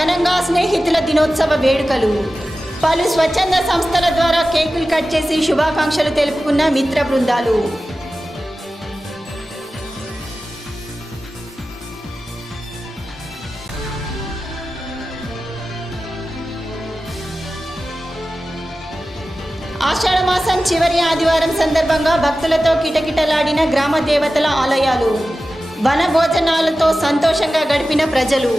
ఘనంగా స్నేహితుల దినోత్సవ వేడుకలు. పలు స్వచ్ఛంద సంస్థల ద్వారా కేకులు కట్ చేసి శుభాకాంక్షలు తెలుపుకున్న మిత్ర బృందాలు. ఆషాఢమాసం చివరి ఆదివారం సందర్భంగా భక్తులతో కిటకిటలాడిన గ్రామ దేవతల ఆలయాలు. వన భోజనాలతో సంతోషంగా గడిపిన ప్రజలు.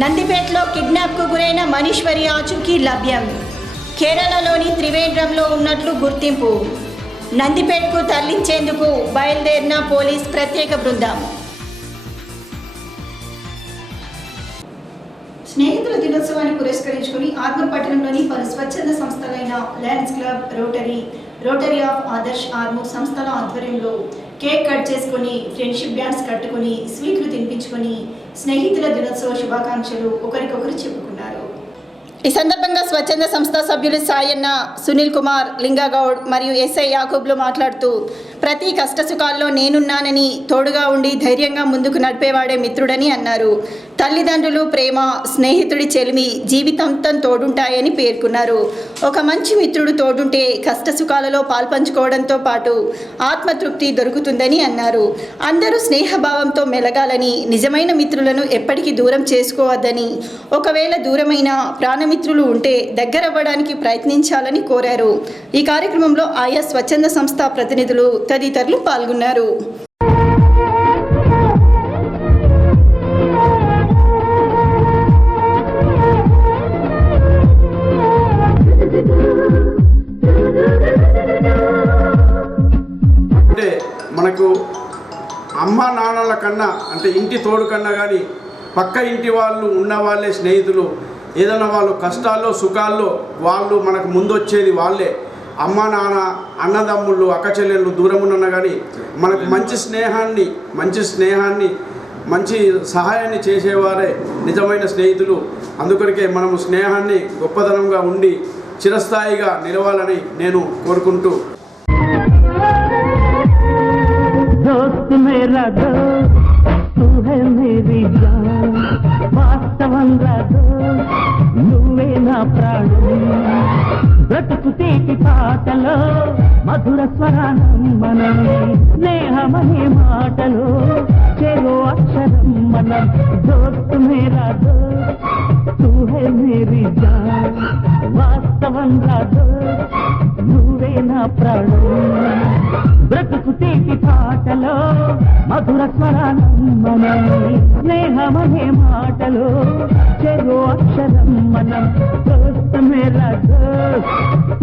నందిపేటలో కిడ్నాప్కు గురైన మనీశ్వరి ఆచూకీ లభ్యం. కేరళలోని త్రివేంద్రంలో ఉన్నట్లు గుర్తింపు. నందిపేటకు తరలించేందుకు బయలుదేరిన పోలీస్ ప్రత్యేక బృందం. స్నేహితుల దినోత్సవాన్ని పురస్కరించుకుని ఆత్మ పట్టణంలోని పలు స్వచ్ఛంద సంస్థలైన lions club, rotary of Adarsh Armoor సంస్థల ఆధ్వర్యంలో కేక్ కట్ చేసుకుని, ఫ్రెండ్షిప్ డ్యాన్స్ కట్టుకుని, స్వీట్లు తినిపించుకొని స్నేహితుల దినోత్సవ శుభాకాంక్షలు ఒకరికొకరు చెప్పుకున్నారు. ఈ సందర్భంగా స్వచ్ఛంద సంస్థ సభ్యులు సాయన్న, సునీల్ కుమార్, లింగాగౌడ్ మరియు ఎస్ఐ యాకూబ్లు మాట్లాడుతూ, ప్రతి కష్టసుఖాల్లో నేనున్నానని, తోడుగా ఉండి ధైర్యంగా ముందుకు నడిపేవాడే మిత్రుడని అన్నారు. తల్లిదండ్రులు ప్రేమ, స్నేహితుడి చెలిమి జీవితాంతం తోడుంటాయని పేర్కొన్నారు. ఒక మంచి మిత్రుడు తోడుంటే కష్టసుఖాలలో పాల్పంచుకోవడంతో పాటు ఆత్మతృప్తి దొరుకుతుందని అన్నారు. అందరూ స్నేహభావంతో మెలగాలని, నిజమైన మిత్రులను ఎప్పటికీ దూరం చేసుకోవద్దని, ఒకవేళ దూరమైన ప్రాణమిత్రులు ఉంటే దగ్గరవ్వడానికి ప్రయత్నించాలని కోరారు. ఈ కార్యక్రమంలో ఆయా స్వచ్ఛంద సంస్థ ప్రతినిధులు తదితరులు పాల్గొన్నారు. అంటే మనకు అమ్మ నాన్నల కన్నా, అంటే ఇంటి తోడు కన్నా కానీ పక్క ఇంటి వాళ్ళు ఉన్న వాళ్ళే స్నేహితులు. ఏదైనా వాళ్ళు కష్టాల్లో సుఖాల్లో వాళ్ళు మనకు ముందొచ్చేది వాళ్ళే. అమ్మ నాన్న, అన్నదమ్ముళ్ళు, అక్క చెల్లెళ్ళు దూరం ఉన్నా కానీ మనకు మంచి స్నేహాన్ని మంచి సహాయాన్ని చేసేవారే నిజమైన స్నేహితులు. అందుకొరకే మనము స్నేహాన్ని గొప్పతనంగా ఉండి చిరస్థాయిగా నిలవాలని నేను కోరుకుంటూ, दोस्त मेरा दोस्त तू है मेरी जान, వాస్తవంగా నువ్వే నా ప్రాణం, బ్రతుకుతేటి పాటలో మధుర స్వరానం మనం, స్నేహమనే మాటలో చెరో అక్షరం మనం. దోస్త్ మేరా దోస్త్ తూ హై మేరీ జాన్, వాస్తవంగా నువ్వే నా ప్రాణం, బ్రతుకుతేటి పాటలో మధుర స్వరానం మనం, స్నేహమనే మాటలో చెరో అక్షరం మనం. దోస్త్ మేరా దోస్త్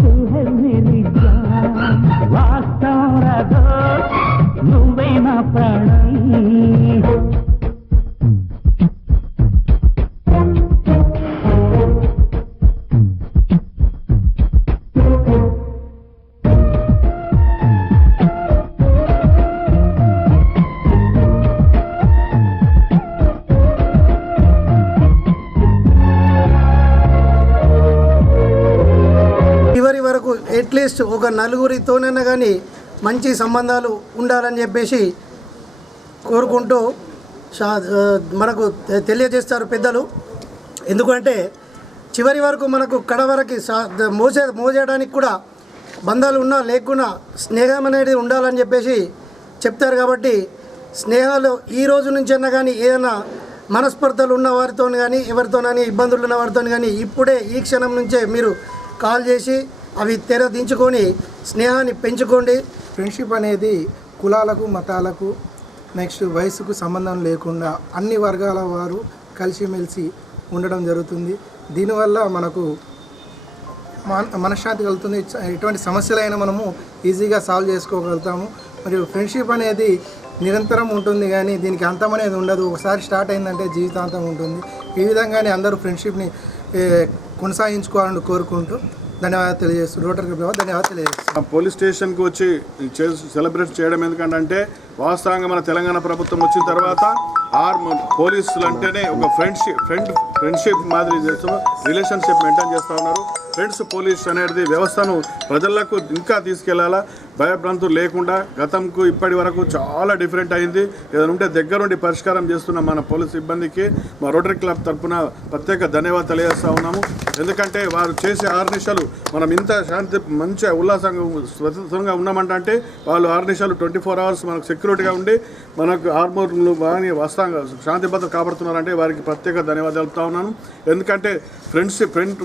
తూ హై మేరీ జాన్, వాస్తవంగా దోస్త్ నువ్వే నా ప్రాణం. అట్లీస్ట్ ఒక నలుగురితోనైనా కానీ మంచి సంబంధాలు ఉండాలని చెప్పేసి కోరుకుంటూ మనకు తెలియజేస్తారు పెద్దలు. ఎందుకంటే చివరి వరకు మనకు కడ వరకు మోసేయడానికి కూడా బంధాలు ఉన్నా లేకున్నా స్నేహం అనేది ఉండాలని చెప్పేసి చెప్తారు. కాబట్టి స్నేహాలు ఈ రోజు నుంచైనా కానీ ఏదైనా మనస్పర్ధలు ఉన్న వారితో కానీ ఎవరితోనని ఇబ్బందులు ఉన్న వారితో కానీ ఇప్పుడే ఈ క్షణం నుంచే మీరు కాల్ చేసి అవి తెరదించుకొని స్నేహాన్ని పెంచుకోండి. ఫ్రెండ్షిప్ అనేది కులాలకు, మతాలకు, నెక్స్ట్ వయసుకు సంబంధం లేకుండా అన్ని వర్గాల వారు కలిసిమెలిసి ఉండడం జరుగుతుంది. దీనివల్ల మనకు మనశ్శాంతి కలుగుతుంది. ఎటువంటి సమస్యలైనా మనము ఈజీగా సాల్వ్ చేసుకోగలుగుతాము. మరియు ఫ్రెండ్షిప్ అనేది నిరంతరం ఉంటుంది కానీ దీనికి అంతం అనేది ఉండదు. ఒకసారి స్టార్ట్ అయిందంటే జీవితాంతం ఉంటుంది. ఈ విధంగానే అందరూ ఫ్రెండ్షిప్ని కొనసాగించుకోవాలని కోరుకుంటూ ధన్యవాదాలు తెలియజేస్తూ రోటరీ ధన్యవాదాలు తెలియజేస్తాం. పోలీస్ స్టేషన్కి వచ్చి సెలబ్రేట్ చేయడం ఎందుకంటే వాస్తవంగా మన తెలంగాణ ప్రభుత్వం వచ్చిన తర్వాత పోలీసులు అంటేనే ఒక ఫ్రెండ్షిప్ మాదిరి చేస్తూ రిలేషన్షిప్ మెయింటైన్ చేస్తూ ఉన్నారు. ఫ్రెండ్స్ పోలీస్ అనేది వ్యవస్థను ప్రజలకు ఇంకా తీసుకెళ్లాలా. భయభ్రాంతులు లేకుండా గతంకు ఇప్పటి వరకు చాలా డిఫరెంట్ అయింది. ఏదైనా ఉంటే దగ్గరుండి పరిష్కారం చేస్తున్న మన పోలీస్ సిబ్బందికి మా రోటరీ క్లబ్ తరఫున ప్రత్యేక ధన్యవాదాలు తెలియజేస్తూ ఉన్నాము. ఎందుకంటే వారు చేసే ఆర్నిషాలు మనం ఇంత శాంతి మంచిగా ఉల్లాసంగా స్వతంత్రంగా ఉన్నామంటే వాళ్ళు ఆర్నిషాలు 24 hours మనకు సెక్యూరిటీగా ఉండి మనకు ఆర్మూర్లు కానీ వాస్తవంగా శాంతి భద్రత కాపాడుతున్నారంటే వారికి ప్రత్యేక ధన్యవాదాలు తెలుపుతా ఉన్నాను. ఎందుకంటే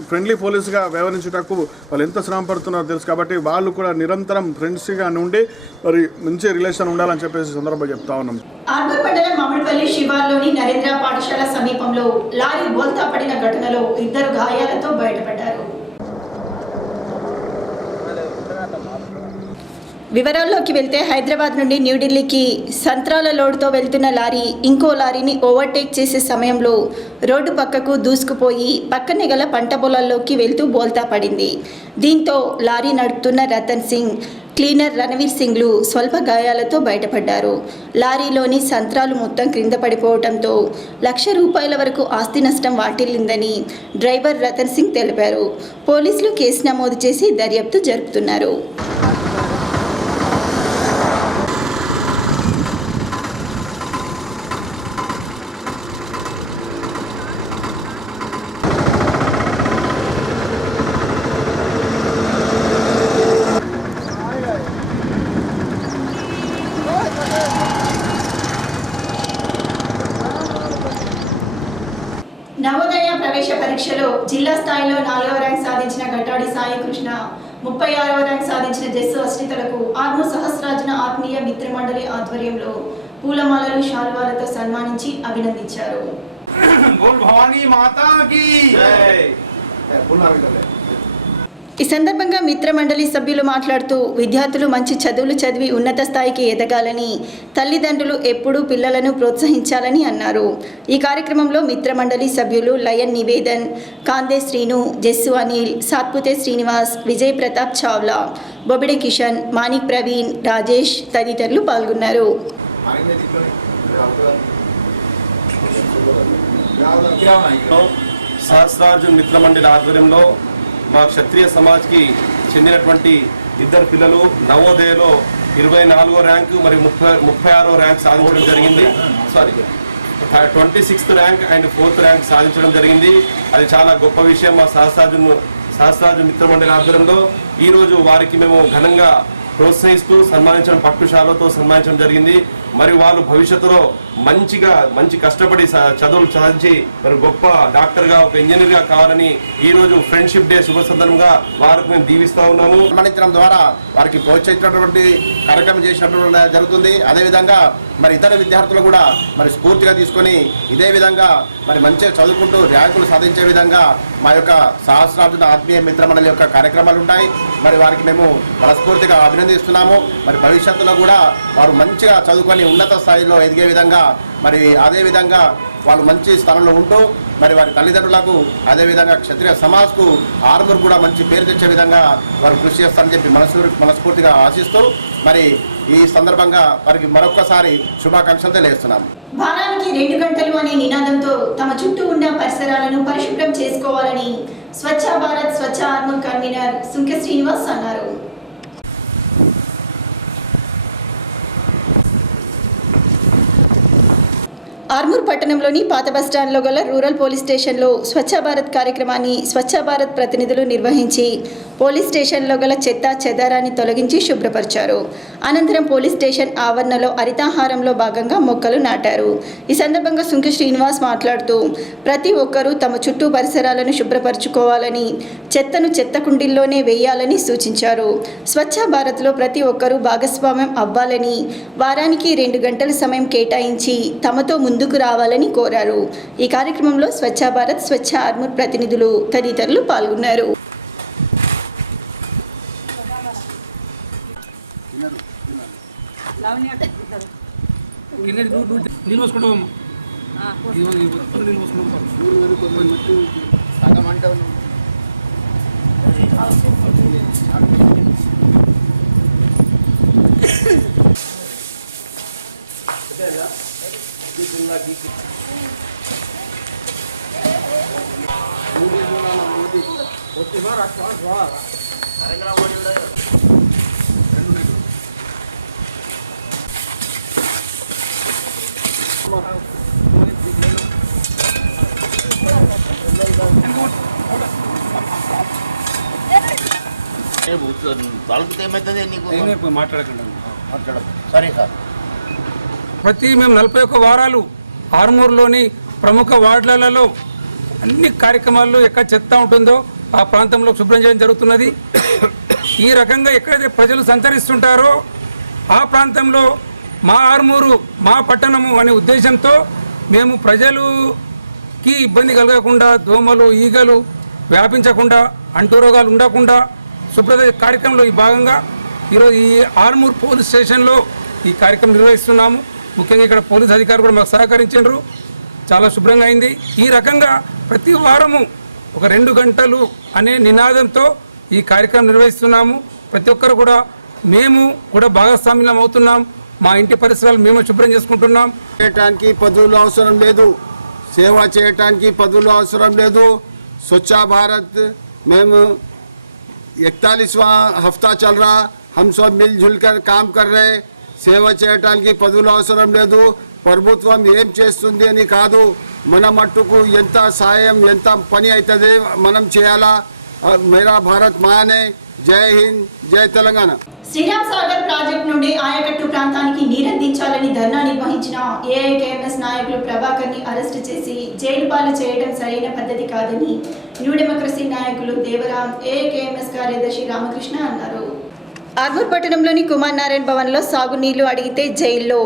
ఫ్రెండ్లీ పోలీసుగా వ్యవహరించేటకు వాళ్ళు ఎంత శ్రమ పడుతున్నారో తెలుసు. కాబట్టి వాళ్ళు కూడా నిరంతరం ఫ్రెండ్స్గా నుండి మరి మంచి రిలేషన్ ఉండాలని చెప్పేసి సందర్భంగా చెప్తా ఉన్నాం. ఆర్మూర్ మండలం మామిడిపల్లి శివార్లోని నరేంద్ర పాఠశాల సమీపంలో లారీ బోల్తా పడిన ఘటనలో 2 గాయాలతో బయటపడ్డారు. వివరాల్లోకి వెళ్తే హైదరాబాద్ నుండి న్యూఢిల్లీకి సంత్రాల లోడ్తో వెళ్తున్న లారీ ఇంకో లారీని ఓవర్టేక్ చేసే సమయంలో రోడ్డు పక్కకు దూసుకుపోయి పక్కనే గల పంట పొలాల్లోకి వెళ్తూ బోల్తా పడింది. దీంతో లారీ నడుపుతున్న రతన్ సింగ్, క్లీనర్ రణవీర్ సింగ్లు స్వల్ప గాయాలతో బయటపడ్డారు. లారీలోని సంత్రాలు మొత్తం క్రింద పడిపోవడంతో ₹1,00,000 వరకు ఆస్తి నష్టం వాటిల్లిందని డ్రైవర్ రతన్ సింగ్ తెలిపారు. పోలీసులు కేసు నమోదు చేసి దర్యాప్తు జరుపుతున్నారు. నవోదయ ప్రవేశ పరీక్షలో జిల్లా స్థాయిలో 4వ ర్యాంక్ సాధించిన ఘటాడి సాయి కృష్ణ, 36వ ర్యాంక్ సాధించిన జస్సు అశ్రితలకు ఆర్మూర్ సహస్రార్జున ఆత్మీయ మిత్ర మండలి ఆధ్వర్యంలో పూలమాలలు, శాలువాలతో సన్మానించి అభినందించారు. ఈ సందర్భంగా మిత్ర మండలి సభ్యులు మాట్లాడుతూ విద్యార్థులు మంచి చదువులు చదివి ఉన్నత స్థాయికి ఎదగాలని, తల్లిదండ్రులు ఎప్పుడూ పిల్లలను ప్రోత్సహించాలని అన్నారు. ఈ కార్యక్రమంలో మిత్ర మండలి సభ్యులు లయన్ నివేదన్, కాందే శ్రీను, జస్సు అనిల్, సాత్పుతే శ్రీనివాస్, విజయ్ ప్రతాప్ చావ్లా, బొబిడే కిషన్, మాణిక్ ప్రవీణ్, రాజేష్ తదితరులు పాల్గొన్నారు. సహస్రార్జున మిత్ర మండలి ఆధ్వర్యంలో మా క్షత్రియ సమాజ్కి చెందినటువంటి 2 పిల్లలు నవోదయలో 24వ ర్యాంకు మరియు 36వ ర్యాంక్ సాధించడం జరిగింది. 26th rank and 4th rank సాధించడం జరిగింది. అది చాలా గొప్ప విషయం. మా సహస్రార్జున మిత్ర మండలి ఆధ్వర్యంలో ఈరోజు వారికి మేము ఘనంగా ప్రోత్సహిస్తూ సన్మానించడం, పట్టుశాలతో సన్మానించడం జరిగింది. మరియు వాళ్ళు భవిష్యత్తులో మంచి కష్టపడి చదువులు సాధించి మరి గొప్ప డాక్టర్గా, ఒక ఇంజనీర్గా కావాలని ఈరోజు ఫ్రెండ్షిప్ డే శుభ సందర్భంగా వారికి మేము దీవిస్తూ ఉన్నాము. సన్మానించడం ద్వారా వారికి ప్రోత్సహించినటువంటి కార్యక్రమం చేసినటువంటి జరుగుతుంది. అదేవిధంగా మరి ఇతర విద్యార్థులు కూడా మరి స్ఫూర్తిగా తీసుకొని ఇదే విధంగా మరి మంచిగా చదువుకుంటూ ర్యాంకులు సాధించే విధంగా మా యొక్క సహస్రార్జున ఆత్మీయ మిత్ర మండలి యొక్క కార్యక్రమాలు ఉంటాయి. మరి వారికి మేము మనస్ఫూర్తిగా అభినందిస్తున్నాము. మరి భవిష్యత్తులో కూడా వారు మంచిగా చదువుకొని ఉన్నత స్థాయిలో ఎదిగే విధంగా మరి అదేవిధంగా వాళ్ళు మంచి స్థానంలో ఉంటూ మరి వారి తల్లిదండ్రులకు అదేవిధంగా క్షత్రియ సమాజ్కు ఆర్మూర్ కూడా మంచి పేరు తెచ్చే విధంగా వారు కృషి చేస్తారని చెప్పి మనస్ఫూర్తిగా ఆశిస్తూ మరి ఈ సందర్భంగా వారికి మరొక్కసారి శుభాకాంక్షలు తెలియజేస్తున్నాము. వారానికి 2 గంటలు అనే నినాదంతో తమ చుట్టూ ఉన్న పరిసరాలను పరిశుభ్రం చేసుకోవాలని స్వచ్ఛ భారత్ స్వచ్ఛ ఆర్మూర్ కన్వీనర్ సుంకె శ్రీనివాస్ అన్నారు. ఆర్మూర్ పట్టణంలోని పాత బస్టాండ్లో గల రూరల్ పోలీస్ స్టేషన్లో స్వచ్ఛ భారత్ కార్యక్రమాన్ని స్వచ్ఛ భారత్ ప్రతినిధులు నిర్వహించి పోలీస్ స్టేషన్లో గల చెత్త చెదారాన్ని తొలగించి శుభ్రపరిచారు. అనంతరం పోలీస్ స్టేషన్ ఆవరణలో హరితాహారంలో భాగంగా మొక్కలు నాటారు. ఈ సందర్భంగా సుంకె శ్రీనివాస్ మాట్లాడుతూ ప్రతి ఒక్కరూ తమ చుట్టూ పరిసరాలను శుభ్రపరచుకోవాలని, చెత్తను చెత్త కుండీల్లోనే వేయాలని సూచించారు. స్వచ్ఛ భారత్లో ప్రతి ఒక్కరూ భాగస్వామ్యం అవ్వాలని, వారానికి 2 గంటల సమయం కేటాయించి తమతో ముందుకు రావాలని కోరారు. ఈ కార్యక్రమంలో స్వచ్ఛ భారత్ స్వచ్ఛ ఆర్మూర్ ప్రతినిధులు తదితరులు పాల్గొన్నారు. సరే సార్. మేము 41 వారాలు ఆర్మూర్లోని ప్రముఖ వార్డులలో అన్ని కార్యక్రమాల్లో ఎక్కడ చెత్త ఉంటుందో ఆ ప్రాంతంలో శుభ్రం చేయడం జరుగుతున్నది. ఈ రకంగా ఎక్కడైతే ప్రజలు సంచరిస్తుంటారో ఆ ప్రాంతంలో మా ఆర్మూరు మా పట్టణము అనే ఉద్దేశంతో మేము ప్రజలుకి ఇబ్బంది కలగకుండా, దోమలు ఈగలు వ్యాపించకుండా, అంటురోగాలు ఉండకుండా శుభ్రత కార్యక్రమంలో ఈ భాగంగా ఈరోజు ఈ ఆర్మూర్ పోలీస్ స్టేషన్లో ఈ కార్యక్రమం నిర్వహిస్తున్నాము. ముఖ్యంగా ఇక్కడ పోలీస్ అధికారులు కూడా మాకు సహకరించారు. చాలా శుభ్రంగా అయింది. ఈ రకంగా ప్రతి వారము ఒక 2 గంటలు అనే నినాదంతో ఈ కార్యక్రమం నిర్వహిస్తున్నాము. ప్రతి ఒక్కరు కూడా మేము కూడా భాగస్వామ్యం అవుతున్నాం. మా ఇంటి పరిసరాలు మేము శుభ్రం చేసుకుంటున్నాం. చేయటానికి పదవులు అవసరం లేదు, సేవ చేయటానికి పదవులు అవసరం లేదు. స్వచ్ఛ భారత్ మేము 41वां हफ्ता चल रहा, हम सब मिलजुल कर काम कर रहे. సేవ చేయటానికి పదవులు అవసరం లేదు. ప్రభుత్వం ఏం చేస్తుంది అని కాదు, మన మట్టుకు ఎంత సాయం ఎంత పని అవుతుంది మనం చేయాలా. మేరా భారత్ మానే. జై హింద్, జై తెలంగాణ. శ్రీరామ్ సాగర్ ప్రాజెక్టు నుండి ఆయకట్టు ప్రాంతానికి నీరందించాలని ధర్నా నిర్వహించిన ఏఐకేఎంఎస్ నాయకులు ప్రభాకర్ ని అరెస్టు చేసి జైలు పాలు చేయడం సరైన పద్ధతి కాదని న్యూ డెమోక్రసీ నాయకులు దేవరాం, ఏఐకేఎంఎస్ కార్యదర్శి రామకృష్ణ అన్నారు. ఆర్మూర్ పట్టణంలోని కుమార్ నారాయణ భవన్లో సాగునీళ్లు అడిగితే జైల్లో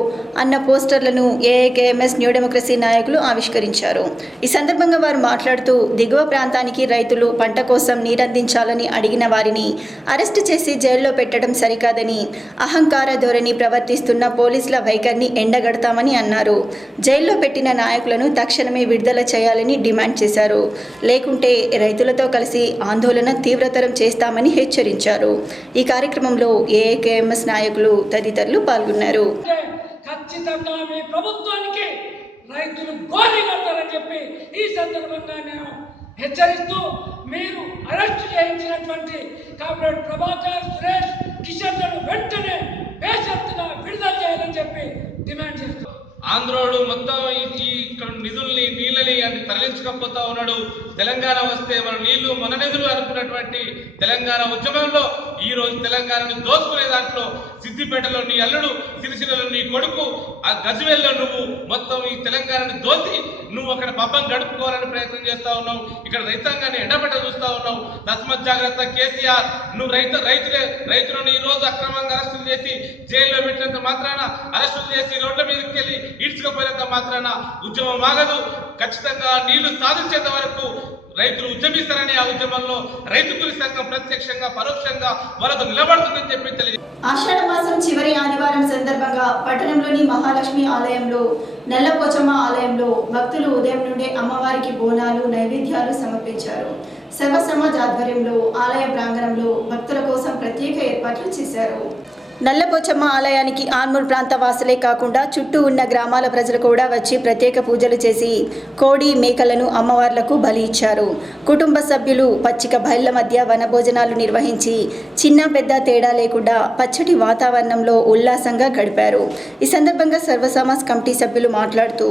అన్న పోస్టర్లను ఏఐకేఎంఎస్ న్యూ డెమోక్రసీ నాయకులు ఆవిష్కరించారు. ఈ సందర్భంగా వారు మాట్లాడుతూ దిగువ ప్రాంతానికి రైతులు పంట కోసం నీరందించాలని అడిగిన వారిని అరెస్టు చేసి జైల్లో పెట్టడం సరికాదని, అహంకార ధోరణి ప్రవర్తిస్తున్న పోలీసుల వైఖరిని ఎండగడతామని అన్నారు. జైల్లో పెట్టిన నాయకులను తక్షణమే విడుదల చేయాలని డిమాండ్ చేశారు. లేకుంటే రైతులతో కలిసి ఆందోళన తీవ్రతరం చేస్తామని హెచ్చరించారు. ఈ కార్యక్రమంలో ఏఐకేఎంఎస్ నాయకులు తదితరులు పాల్గొన్నారు. ఖచ్చితంగా మీ ప్రభుత్వానికి రైతులు గోలి కడతారని చెప్పి ఈ సందర్భంగా నేను హెచ్చరిస్తూ, మీరు అరెస్ట్ చేయించినటువంటి కామ్రేడ్ ప్రభాకర్, సురేష్, కిషన్లను వెంటనే బేషరతుగా విడుదల చేయాలని చెప్పి డిమాండ్ చేస్తాం. ఆంధ్రోడు మొత్తం ఈ నిధుల్ని నీళ్ళని అని తరలించకపోతా ఉన్నాడు. తెలంగాణ వస్తే మన నీళ్లు మన నిధులు అనుకున్నటువంటి తెలంగాణ ఉద్యమంలో ఈ రోజు తెలంగాణను దోచుకునే దాంట్లో సిద్దిపేటలో నీ అల్లుడు, సిరిసిల్లలో నీ కొడుకు, ఆ గజ్వేల్లో నువ్వు మొత్తం ఈ తెలంగాణని దోచి నువ్వు అక్కడ పబ్బం గడుపుకోవాలని ప్రయత్నం చేస్తా ఉన్నావు. ఇక్కడ రైతాంగాన్ని ఎండబెట్ట చూస్తా ఉన్నావు. తస్మత్ జాగ్రత్త కేసీఆర్. నువ్వు రైతులను ఈ రోజు అక్రమంగా అరెస్టులు చేసి జైల్లో పెట్టినంత మాత్రాన, అరెస్టులు చేసి రోడ్ల మీదకి వెళ్ళి ఈడ్చుకపోయినంత మాత్రాన ఉద్యమం ఆగదు. ఖచ్చితంగా నీళ్లు సాధించేంత వరకు రైతులు ఉద్యమిస్తారని, ఆ ఉద్యమంలో రైతు కూలీ సంఘం ప్రత్యక్షంగా పరోక్షంగా వాళ్ళకు నిలబడుతుందని చెప్పి తెలియజేస్తారు. ఆషాఢ మాసం చివరి ఆదివారం సందర్భంగా పట్టణంలోని మహాలక్ష్మి ఆలయంలో, నల్లపోచమ్మ ఆలయంలో భక్తులు ఉదయం నుండే అమ్మవారికి బోనాలు, నైవేద్యాలు సమర్పించారు. సర్వ సమాజ్ ఆధ్వర్యంలో ఆలయ ప్రాంగణంలో భక్తుల కోసం ప్రత్యేక ఏర్పాట్లు చేశారు. నల్లపోచమ్మ ఆలయానికి ఆర్మూర్ ప్రాంత వాసులే కాకుండా చుట్టూ ఉన్న గ్రామాల ప్రజలు కూడా వచ్చి ప్రత్యేక పూజలు చేసి కోడి, మేకలను అమ్మవార్లకు బలి ఇచ్చారు. కుటుంబ సభ్యులు పచ్చిక బయళ్ల మధ్య వనభోజనాలు నిర్వహించి చిన్న పెద్ద తేడా లేకుండా పచ్చటి వాతావరణంలో ఉల్లాసంగా గడిపారు. ఈ సందర్భంగా సర్వసమాజ్ కమిటీ సభ్యులు మాట్లాడుతూ,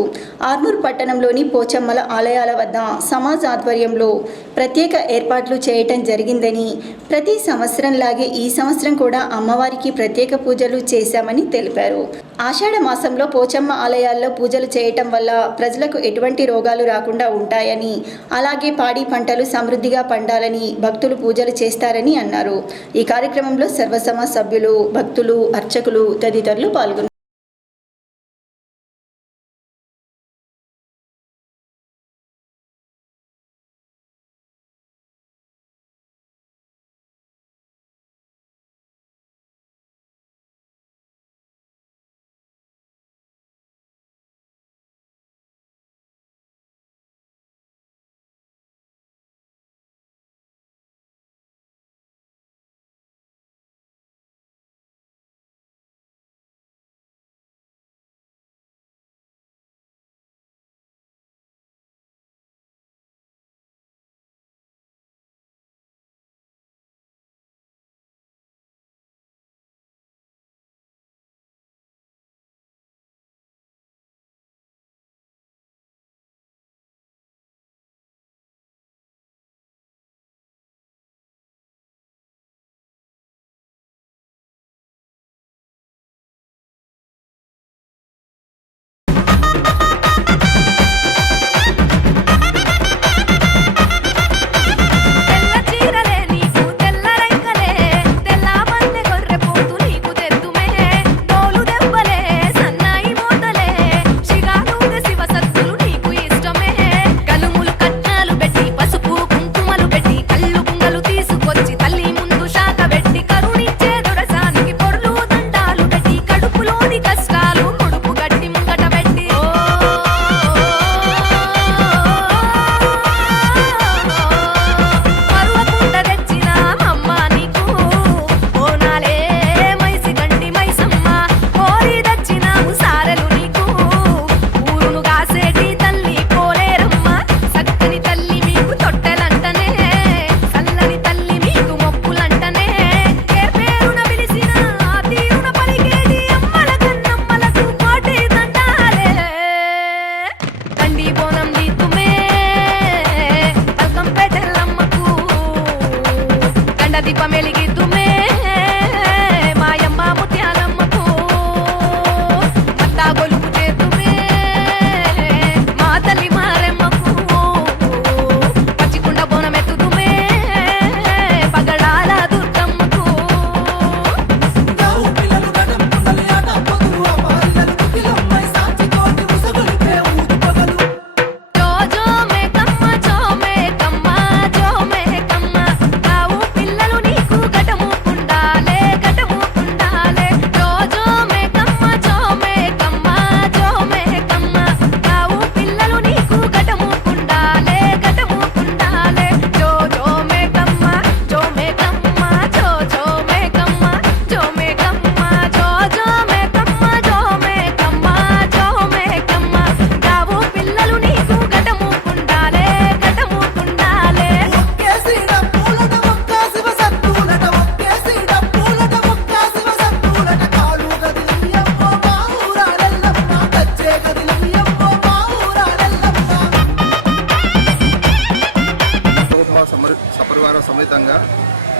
ఆర్మూర్ పట్టణంలోని పోచమ్మల ఆలయాల వద్ద సమాజ్ ఆధ్వర్యంలో ప్రత్యేక ఏర్పాట్లు చేయటం జరిగిందని, ప్రతి సంవత్సరంలాగే ఈ సంవత్సరం కూడా అమ్మవారికి ప్రత్యేక పూజలు చేశామని తెలిపారు. ఆషాఢ మాసంలో పోచమ్మ ఆలయాల్లో పూజలు చేయటం వల్ల ప్రజలకు ఎటువంటి రోగాలు రాకుండా ఉంటాయని, అలాగే పాడి పంటలు సమృద్ధిగా పండాలని భక్తులు పూజలు చేస్తారని అన్నారు. ఈ కార్యక్రమంలో సర్వసమాజ్ సభ్యులు, భక్తులు, అర్చకులు తదితరులు పాల్గొన్నారు.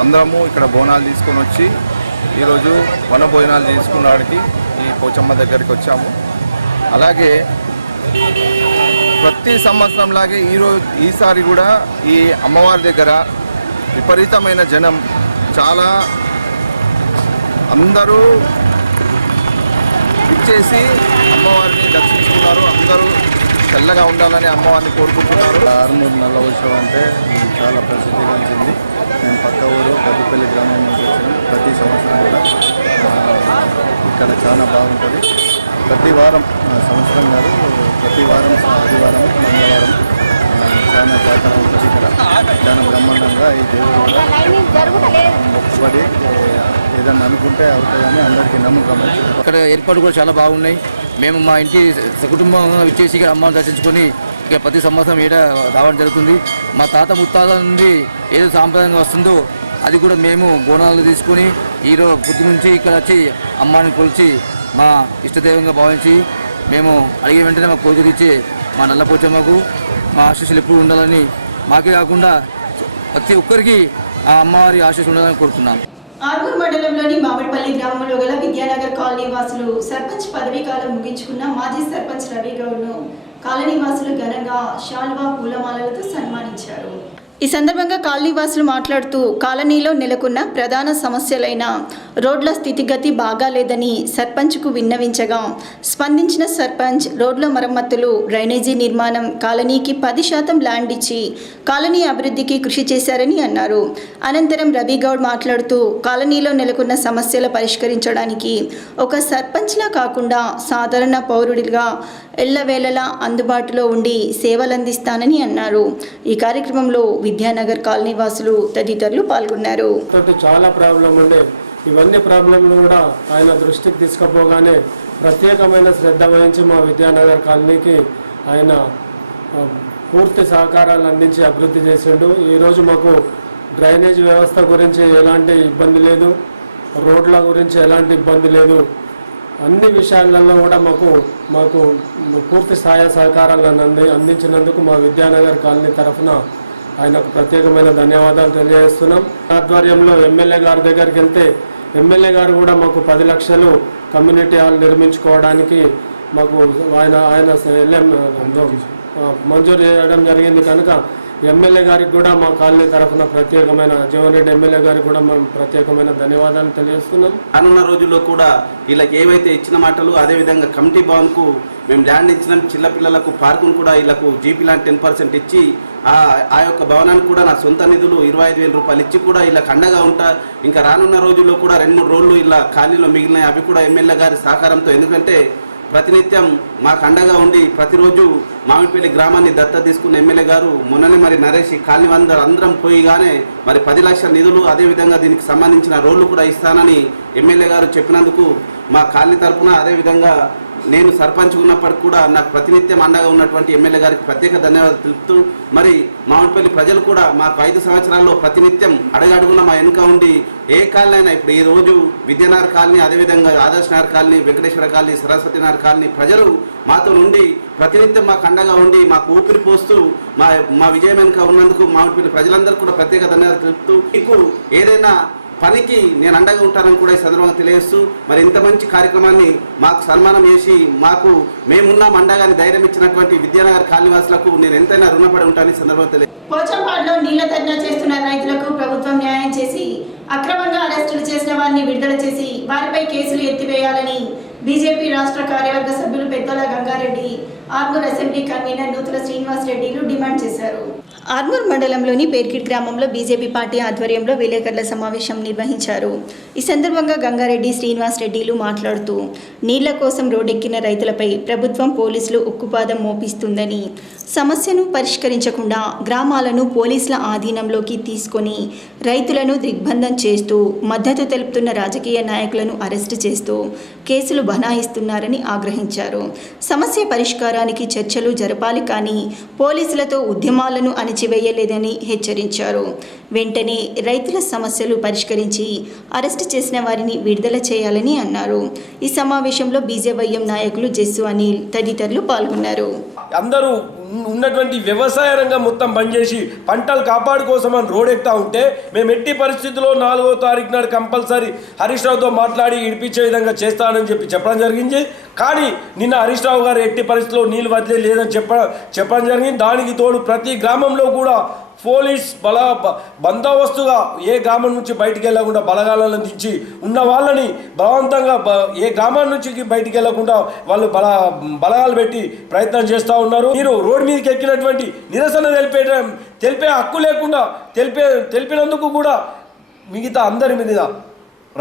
అందరము ఇక్కడ బోనాలు తీసుకొని వచ్చి ఈరోజు వన భోజనాలు చేసుకున్నాడికి ఈ పోచమ్మ దగ్గరికి వచ్చాము. అలాగే ప్రతి సంవత్సరంలాగే ఈసారి కూడా ఈ అమ్మవారి దగ్గర విపరీతమైన జనం, చాలా అందరూ ఇచ్చేసి అమ్మవారిని దర్శించుకున్నారు. అందరూ చల్లగా ఉండాలని అమ్మవారిని కోరుకుంటున్నారు. ఆర్మూర్ నల్ల ఉత్సవం అంటే చాలా ప్రసిద్ధిగాంచింది. మేము పక్క ఊరు పెద్దపల్లి గ్రామం నుంచి వచ్చాము. ప్రతి సంవత్సరం కూడా ఇక్కడ చాలా బాగుంటుంది. ప్రతి వారం సంవత్సరం కాదు, ప్రతి వారం ఆదివారం మంగళవారం చాలా జాతర ఉంటుంది. ఇక్కడ చాలా బ్రహ్మాండంగా ఈ దేవుడు కూడా మొక్కుబడి ఏదన్నా అనుకుంటే అవుతాయని అందరికీ నమ్మకం. ఇక్కడ ఏర్పాట్లు కూడా చాలా బాగున్నాయి. మేము మా ఇంటి సకుటుంబంగా వచ్చేసి ఇక్కడ అమ్మని దర్శించుకొని ఇక ప్రతి సంవత్సరం ఏడా రావడం జరుగుతుంది. మా తాత ముత్తాతల నుండి ఏదో సాంప్రదాయంగా వస్తుందో అది కూడా మేము బోనాలు తీసుకొని ఈరోజు పొద్దు నుంచి ఇక్కడ వచ్చి అమ్మని కొలిచి మా ఇష్టదైవంగా భావించి మేము అడిగే వెంటనే మా కోరిక తెచ్చి మా నల్లపోచమ్మకు మా ఆశీస్సులు ఎప్పుడు ఉండాలని, మాకే కాకుండా ప్రతి ఒక్కరికి ఆ అమ్మవారి ఆశీస్సులు ఉండాలని కోరుతున్నాం. ఆర్మూర్ మండలంలోని మామిడిపల్లి గ్రామంలో గల విద్యానగర్ కాలనీ వాసులు సర్పంచ్ పదవీ కాలం ముగించుకున్న మాజీ సర్పంచ్ రవి గౌడ్ను కాలనీ వాసులు ఘనంగా శాల్వా పూలమాలలతో సన్మానించారు. ఈ సందర్భంగా కాలనీవాసులు మాట్లాడుతూ కాలనీలో నెలకొన్న ప్రధాన సమస్యలైన రోడ్ల స్థితిగతి బాగాలేదని సర్పంచ్కు విన్నవించగా స్పందించిన సర్పంచ్ రోడ్ల మరమ్మతులు, డ్రైనేజీ నిర్మాణం, కాలనీకి 10% ల్యాండ్ ఇచ్చి కాలనీ అభివృద్ధికి కృషి చేశారని అన్నారు. అనంతరం రవి గౌడ్ మాట్లాడుతూ కాలనీలో నెలకొన్న సమస్యలు పరిష్కరించడానికి ఒక సర్పంచ్లా కాకుండా సాధారణ పౌరుడిగా ఎల్లవేళలా అందుబాటులో ఉండి సేవలందిస్తానని అన్నారు. ఈ కార్యక్రమంలో విద్యానగర్ కాలనీ వాసులు తదితరులు పాల్గొన్నారు. చాలా ప్రాబ్లం ఉండే, ఇవన్నీ ప్రాబ్లంలు కూడా ఆయన దృష్టికి తీసుకుపోగానే ప్రత్యేకమైన శ్రద్ధ వహించి మా విద్యానగర్ కాలనీకి ఆయన పూర్తి సహకారాలు అందించి అభివృద్ధి చేసిండు. ఈరోజు మాకు డ్రైనేజ్ వ్యవస్థ గురించి ఎలాంటి ఇబ్బంది లేదు, రోడ్ల గురించి ఎలాంటి ఇబ్బంది లేదు. అన్ని విషయాలలో కూడా మాకు పూర్తి సహాయ సహకారాలను అందించినందుకు మా విద్యానగర్ కాలనీ తరఫున ఆయనకు ప్రత్యేకమైన ధన్యవాదాలు తెలియజేస్తున్నాం. ఆధ్వర్యంలో ఎమ్మెల్యే గారి దగ్గరికి వెళ్తే ఎమ్మెల్యే గారు కూడా మాకు 10 లక్షలు కమ్యూనిటీ హాల్ నిర్మించుకోవడానికి మాకు ఆయన మంజూరు చేయడం జరిగింది. కనుక ఎమ్మెల్యే గారికి కూడా మా కాలనీ తరఫున ప్రత్యేకమైన జీవన్ రెడ్డి ఎమ్మెల్యే గారికి కూడా మేము ప్రత్యేకమైన ధన్యవాదాలు తెలియజేస్తున్నాం. రానున్న రోజుల్లో కూడా వీళ్ళకి ఏవైతే ఇచ్చిన మాటలు, అదేవిధంగా కమిటీ భవన్కు మేము ల్యాండ్ ఇచ్చినాం, చిన్నపిల్లలకు పార్కును కూడా వీళ్ళకు జీపీ ల్యాండ్ 10% ఇచ్చి ఆ యొక్క భవనానికి కూడా నా సొంత నిధులు 25,000 రూపాయలు ఇచ్చి కూడా వీళ్ళకి అండగా ఉంటా. ఇంకా రానున్న రోజుల్లో కూడా 2-3 రోజులు ఇలా ఖాళీలో మిగిలినాయి, అవి కూడా ఎమ్మెల్యే గారి సహకారంతో. ఎందుకంటే ప్రతినిత్యం మాకు అండగా ఉండి ప్రతిరోజు మామిడిపల్లి గ్రామాన్ని దత్తత తీసుకున్న ఎమ్మెల్యే గారు మొన్ననే మరి నరేష్ కాలనీ అందరం పోయిగానే మరి 10 లక్షల నిధులు, అదేవిధంగా దీనికి సంబంధించిన రోడ్లు కూడా ఇస్తానని ఎమ్మెల్యే గారు చెప్పినందుకు మా కాలనీ తరఫున, అదేవిధంగా నేను సర్పంచ్ ఉన్నప్పటికి కూడా నాకు ప్రతినిత్యం అండగా ఉన్నటువంటి ఎమ్మెల్యే గారికి ప్రత్యేక ధన్యవాదాలు తెలుపుతూ, మరి మామిడిపల్లి ప్రజలు కూడా మాకు 5 సంవత్సరాల్లో ప్రతినిత్యం అడుగడుగున మా వెనుక ఉండి ఏ కాలనీ అయినా, ఇప్పుడు ఈ రోజు విద్యానగర్ కాలనీ, అదేవిధంగా Adarsh Nagar colony, Venkateswara colony, Saraswati Nagar colony ప్రజలు మాతో నుండి ప్రతినిత్యం మాకు అండగా ఉండి మాకు ఊపిరి పోస్తూ మా విజయం వెనుక ఉన్నందుకు మామిడిపల్లి ప్రజలందరూ కూడా ప్రత్యేక ధన్యవాదాలు తెలుపుతూ, మీకు ఏదైనా పనికి నేను అండగా ఉంటానని కూడా ఈ సందర్భంగా తెలియజేస్తూ, మరి ఇంత మంచి కార్యక్రమాన్ని మాకు సన్మానం చేసి మేమున్నాం అండగాని ధైర్యం ఇచ్చినటువంటి విద్యానగర్ కాలనీవాసులకు నేను ఎంతైనా రుణపడి ఉంటానని సందర్భంగా తెలియదు. పోచంపాడులో నీళ్ల ధర్నా చేస్తున్న రైతులకు ప్రభుత్వం న్యాయం చేసి అక్రమంగా అరెస్టులు చేసిన వారిని విడుదల చేసి వారిపై కేసులు ఎత్తివేయాలని బీజేపీ రాష్ట్ర కార్యవర్గ సభ్యులు పెద్దల గంగారెడ్డి, ఆర్మూర్ అసెంబ్లీ కన్వీనర్ నూతుల శ్రీనివాస్ రెడ్డిలు డిమాండ్ చేశారు. ఆర్మూర్ మండలంలోని పేర్కిట్ గ్రామంలో బీజేపీ పార్టీ ఆధ్వర్యంలో విలేకరుల సమావేశం నిర్వహించారు. ఈ సందర్భంగా గంగారెడ్డి, శ్రీనివాస్ రెడ్డిలు మాట్లాడుతూ నీళ్ల కోసం రోడ్డెక్కిన రైతులపై ప్రభుత్వం, పోలీసులు ఉక్కుపాదం మోపిస్తుందని, సమస్యను పరిష్కరించకుండా గ్రామాలను పోలీసుల ఆధీనంలోకి తీసుకొని రైతులను దిగ్బంధం చేస్తూ మద్దతు తెలుపుతున్న రాజకీయ నాయకులను అరెస్టు చేస్తూ కేసులు బనాయిస్తున్నారని ఆగ్రహించారు. సమస్య పరిష్కారానికి చర్చలు జరపాలి కానీ పోలీసులతో ఉద్యమాలను అణచివేయలేదని హెచ్చరించారు. వెంటనే రైతుల సమస్యలు పరిష్కరించి అరెస్టు చేసిన వారిని విడుదల చేయాలని అన్నారు. ఈ సమావేశంలో బీజేవైఎం నాయకులు జస్సు అనిల్ తదితరులు పాల్గొన్నారు. అందరూ ఉన్నటువంటి వ్యవసాయ రంగం మొత్తం బంద్ చేసి పంటలు కాపాడుకోసమని రోడ్ ఎక్కుతా ఉంటే మేము ఎట్టి పరిస్థితుల్లో 4వ తారీఖు నాడు కంపల్సరీ హరీష్ రావుతో మాట్లాడి ఇడిపించే విధంగా చేస్తానని చెప్పడం జరిగింది. కానీ నిన్న హరీష్ రావు గారు ఎట్టి పరిస్థితుల్లో నీళ్ళు వదిలే లేదని చెప్పడం జరిగింది. దానికి తోడు ప్రతి గ్రామంలో కూడా పోలీస్ బందోబస్తుగా ఏ గ్రామం నుంచి బయటికి వెళ్ళకుండా బలగాలను దించి ఉన్న వాళ్ళని బలవంతంగా ఏ గ్రామం నుంచి బయటికి వెళ్ళకుండా వాళ్ళు బలగాలు పెట్టి ప్రయత్నం చేస్తూ ఉన్నారు. మీరు రోడ్డు మీదకి ఎక్కినటువంటి నిరసన తెలిపే హక్కు లేకుండా తెలిపినందుకు కూడా మిగతా అందరి మీద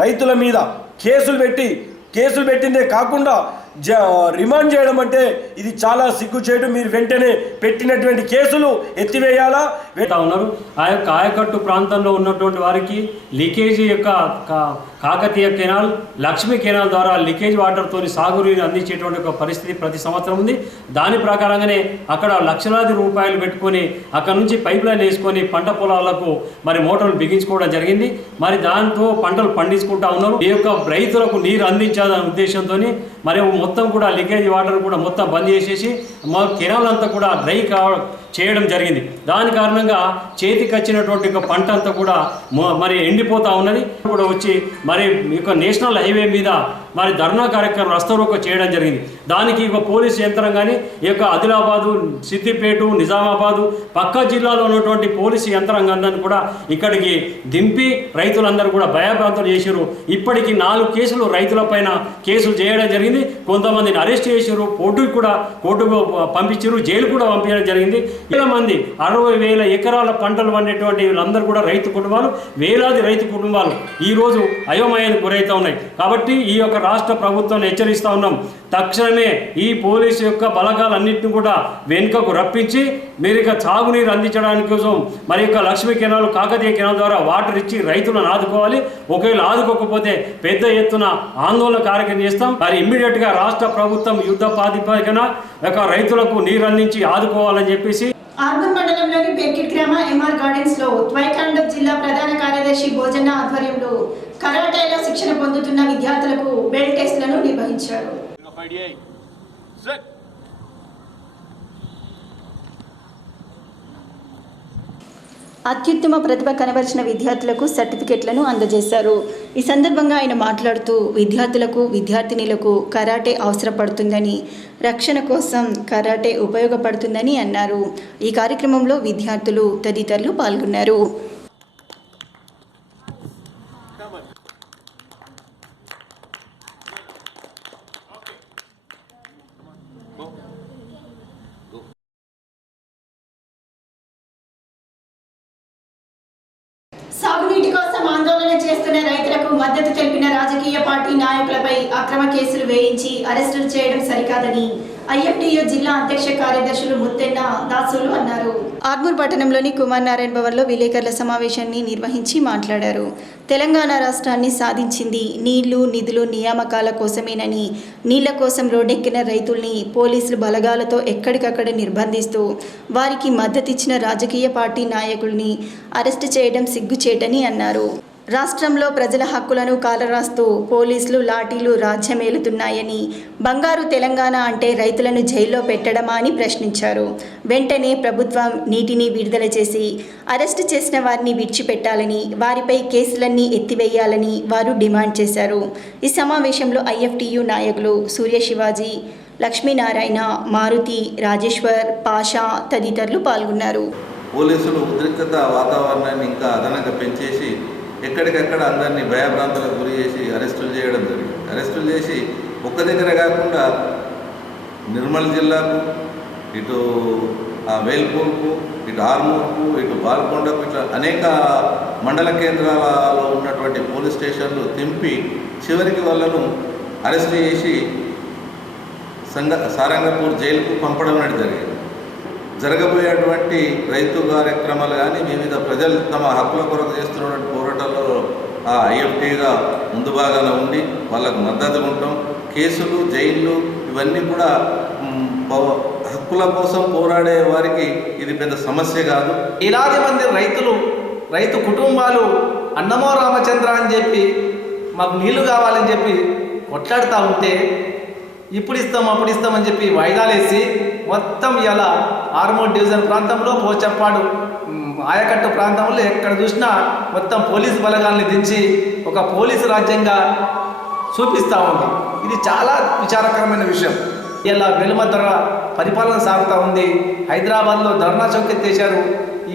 రైతుల మీద కేసులు పెట్టిందే కాకుండా రిమాండ్ చేయడం అంటే ఇది చాలా సిగ్గుచేటు. మీరు వెంటనే పెట్టినటువంటి కేసులు ఎత్తివేయాలా ఉన్నారు. ఆ యొక్క ఆయకట్టు ప్రాంతంలో ఉన్నటువంటి వారికి లీకేజీ యొక్క కాకతీయ కెనాల్, లక్ష్మీ కెనాల్ ద్వారా లీకేజ్ వాటర్తో సాగునీరు అందించేటువంటి ఒక పరిస్థితి ప్రతి సంవత్సరం ఉంది. దాని ప్రకారంగానే అక్కడ లక్షలాది రూపాయలు పెట్టుకొని అక్కడ నుంచి పైప్ లైన్ వేసుకొని పంట పొలాలకు మరి మోటార్లు బిగించుకోవడం జరిగింది. మరి దాంతో పంటలు పండించుకుంటా ఉన్నారు. ఈ యొక్క రైతులకు నీరు అందించాలనే ఉద్దేశంతో మరి మొత్తం కూడా లీకేజ్ వాటర్ కూడా మొత్తం బంద్ చేసేసి మా కెనాల్ అంతా కూడా డ్రై చేయడం జరిగింది. దాని కారణంగా చేతికి వచ్చినటువంటి ఒక పంట అంతా కూడా మరి ఎండిపోతూ ఉన్నది. కూడా వచ్చి మరి ఈ యొక్క నేషనల్ హైవే మీద మరి ధర్నా కార్యక్రమం రస్తారోకో చేయడం జరిగింది. దానికి ఒక పోలీసు యంత్రాంగాన్ని ఈ యొక్క ఆదిలాబాదు, సిద్దిపేట, నిజామాబాదు పక్క జిల్లాలో ఉన్నటువంటి పోలీసు యంత్రాంగాన్ని కూడా ఇక్కడికి దింపి రైతులందరూ కూడా భయభ్రాంతులు చేశారు. ఇప్పటికి 4 కేసులు రైతులపైన కేసులు చేయడం జరిగింది. కొంతమందిని అరెస్ట్ చేశారు, కోర్టుకు పంపించారు, జైలు కూడా పంపించడం జరిగింది. వేల మంది 60,000 ఎకరాల పంటలు పండేటువంటి వీళ్ళందరూ కూడా రైతు కుటుంబాలు, వేలాది రైతు కుటుంబాలు ఈరోజు అయోమయానికి గురవుతూ ఉన్నాయి. కాబట్టి ఈ యొక్క రాష్ట్ర ప్రభుత్వాన్ని హెచ్చరిస్తూ ఉన్నాం, తక్షణమే ఈ పోలీసు యొక్క బలగాలన్నింటినీ కూడా వెనుకకు రప్పించి మీరు ఇక తాగునీరు అందించడానికి కోసం మరి యొక్క లక్ష్మీ కెనాల్, కాకతీయ కెనాల్ ద్వారా వాటర్ ఇచ్చి రైతులను ఆదుకోవాలి. ఒకవేళ ఆదుకోకపోతే పెద్ద ఎత్తున ఆందోళన కార్యక్రమం చేస్తాం. మరి ఇమ్మీడియట్గా రాష్ట్ర ప్రభుత్వం యుద్ధ ప్రాతిపదికన రైతులకు నీరు అందించి ఆదుకోవాలని చెప్పేసి ఆర్మూర్ మండలంలోని బెర్కిట్ గ్రామ ఎంఆర్ గార్డెన్స్ లో త్వైకాండప్ జిల్లా ప్రధాన కార్యదర్శి భోజన్న ఆధ్వర్యంలో కరాటేలో శిక్షణ పొందుతున్న విద్యార్థులకు బెల్ట్ టెస్ట్లను నిర్వహించారు. అత్యుత్తమ ప్రతిభ కనబరిచిన విద్యార్థులకు సర్టిఫికెట్లను అందజేశారు. ఈ సందర్భంగా ఆయన మాట్లాడుతూ విద్యార్థులకు, విద్యార్థినిలకు కరాటే అవసరపడుతుందని, రక్షణ కోసం కరాటే ఉపయోగపడుతుందని అన్నారు. ఈ కార్యక్రమంలో విద్యార్థులు తదితరులు పాల్గొన్నారు. సాగునీటి కోసం ఆందోళన చేస్తున్న రైతులకు మద్దతు తెలిపిన రాజకీయ పార్టీ నాయకులపై అక్రమ కేసులు వేయించి అరెస్టులు చేయడం సరికాదని ఐఎఫ్టియు జిల్లా అధ్యక్ష కార్యదర్శులు ముత్తెన్న దాసులు అన్నారు. ఆర్మూర్ పట్టణంలోని కుమార్ నారాయణ భవన్లో విలేకరుల సమావేశాన్ని నిర్వహించి మాట్లాడారు. తెలంగాణ రాష్ట్రాన్ని సాధించింది నీళ్లు, నిధులు, నియామకాల కోసమేనని, నీళ్ల కోసం రోడ్డెక్కిన రైతుల్ని పోలీసులు బలగాలతో ఎక్కడికక్కడ నిర్బంధిస్తూ వారికి మద్దతిచ్చిన రాజకీయ పార్టీ నాయకుల్ని అరెస్టు చేయడం సిగ్గుచేటని అన్నారు. రాష్ట్రంలో ప్రజల హక్కులను కాలరాస్తూ పోలీసులు లాఠీలు రాజ్యమేలుతున్నాయని, బంగారు తెలంగాణ అంటే రైతులను జైల్లో పెట్టడమా అని ప్రశ్నించారు. వెంటనే ప్రభుత్వం నీటిని విడుదల చేసి అరెస్టు చేసిన వారిని విడిచిపెట్టాలని, వారిపై కేసులన్నీ ఎత్తివేయాలని వారు డిమాండ్ చేశారు. ఈ సమావేశంలో ఐఎఫ్టియు నాయకులు సూర్య శివాజీ, లక్ష్మీనారాయణ, మారుతి, రాజేశ్వర్, పాషా తదితరులు పాల్గొన్నారు. పోలీసులు ఉద్రిక్తత వాతావరణాన్ని ఇంకా అదనంగా పెంచేసి ఎక్కడికక్కడ అందరినీ భయభ్రాంతులకు గురి చేసి అరెస్టులు చేయడం జరిగింది. అరెస్టులు చేసి ఒక్క దగ్గర కాకుండా నిర్మల్ జిల్లాకు, ఇటు వేల్పూర్కు, ఇటు ఆర్మూర్కు, ఇటు బాల్కొండకు, ఇట్లా అనేక మండల కేంద్రాలలో ఉన్నటువంటి పోలీస్ స్టేషన్లు తెంపి చివరికి వాళ్ళను అరెస్ట్ చేసి సారంగపూర్ జైలుకు పంపడం అనేది జరిగింది. జరగబోయేటువంటి రైతు కార్యక్రమాలు కానీ వివిధ ప్రజలు తమ హక్కుల కొరకు చేస్తున్నటువంటి పోరాటాల్లో ఐఎఫ్టీగా ముందు భాగాన ఉండి వాళ్ళకు మద్దతు ఉంటాం. కేసులు, జైళ్ళు ఇవన్నీ కూడా హక్కుల కోసం పోరాడే వారికి ఇది పెద్ద సమస్య కాదు. వేలాది మంది రైతు కుటుంబాలు అన్నమో రామచంద్ర అని చెప్పి మాకు నీళ్లు కావాలని చెప్పి కొట్లాడుతూ ఉంటే ఇప్పుడు ఇస్తాం అప్పుడు ఇస్తామని చెప్పి వాయిదాలు వేసి మొత్తం ఇలా ఆర్మూర్ డివిజన్ ప్రాంతంలో పోచప్పాడు ఆయకట్టు ప్రాంతంలో ఎక్కడ చూసినా మొత్తం పోలీసు బలగాల్ని దించి ఒక పోలీసు రాజ్యంగా చూపిస్తూ ఉంది. ఇది చాలా విచారకరమైన విషయం. ఇలా వెలుమధర పరిపాలన సాగుతూ ఉంది. హైదరాబాద్లో ధర్నా చౌక్ ఎత్తేశారు.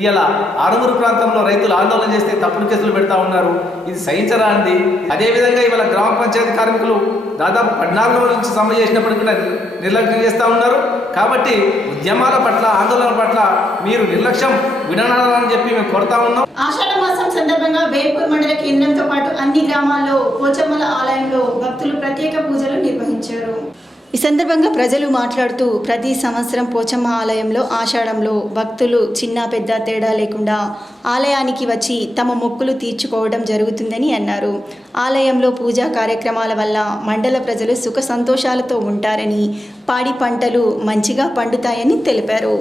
ఇలా ఆరుమూరు ప్రాంతంలో రైతులు ఆందోళన చేస్తే తప్పుడు కేసులు పెడతా ఉన్నారు. ఇది సహించరాంది. అదేవిధంగా ఇవాళ గ్రామ పంచాయతీ కార్మికులు దాదాపు 14 రోజుల నుంచి సమ్మె చేసినప్పటికీ కూడా నిర్లక్ష్యం చేస్తూ ఉన్నారు. కాబట్టి ఉద్యమాల పట్ల ఆందోళన పట్ల మీరు నిర్లక్ష్యం వినాలని చెప్పి మేము కోరుతా ఉన్నాం. ఆషాఢ మాసం సందర్భంగా వేల్పూర్ మండల కేంద్రంతో పాటు అన్ని గ్రామాల్లో పోచమ్మల ఆలయంలో భక్తులు ప్రత్యేక పూజలు నిర్వహించారు. ఈ సందర్భంగా ప్రజలు మాట్లాడుతూ ప్రతి సంవత్సరం పోచమ్మ ఆలయంలో ఆషాఢంలో భక్తులు చిన్న పెద్ద తేడా లేకుండా ఆలయానికి వచ్చి తమ మొక్కులు తీర్చుకోవడం జరుగుతుందని అన్నారు. ఆలయంలో పూజా కార్యక్రమాల వల్ల మండల ప్రజలు సుఖ సంతోషాలతో ఉంటారని, పాడి పంటలు మంచిగా పండుతాయని తెలిపారు.